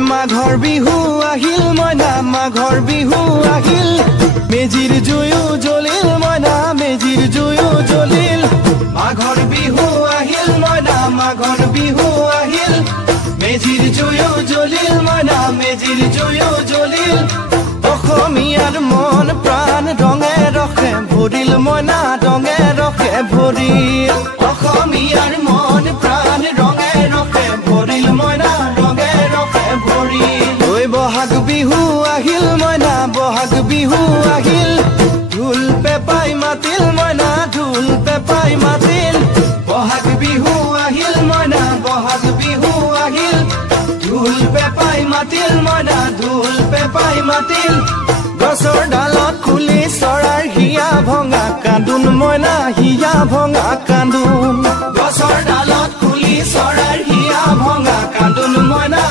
মাঘৰ বিহু আহিল মইনা মাঘৰ বিহু আহিল মেজিৰ জুয়ো জ্বলিল মইনা মেজিৰ জুয়ো জ্বলিল মাঘৰ বিহু আহিল মইনা মাঘৰ বিহু আহিল মেজিৰ জুয়ো জ্বলিল মইনা মেজিৰ জুয়ো জ্বলিল অসমীয়াৰ মন প্ৰাণ ৰঙে ৰখে ভৰিল মইনা ৰঙে ৰখে ভৰিল অসমীয়াৰ মন প্ৰাণ ৰঙে ৰখে ভৰিল মইনা ৰঙে ৰখে ভৰিল বহাগ বিহু আহিল মইনা বহাগ বিহু আহিল ঢোল পেপাই মাতিল মইনা ঢোল পেপাই মাতিল বহাগ বিহু আহিল মইনা বহাগ বিহু আহিল ঢোল পেপাই মাতিল মইনা ঢোল পেপাই মাতিল গছৰ ডালত খুলি চৰাৰ হিয়া ভঙা কান্দোন মইনা হিয়া ভঙা কান্দোন গছৰ ডালত খুলি চৰাৰ হিয়া ভঙা কান্দোন মইনা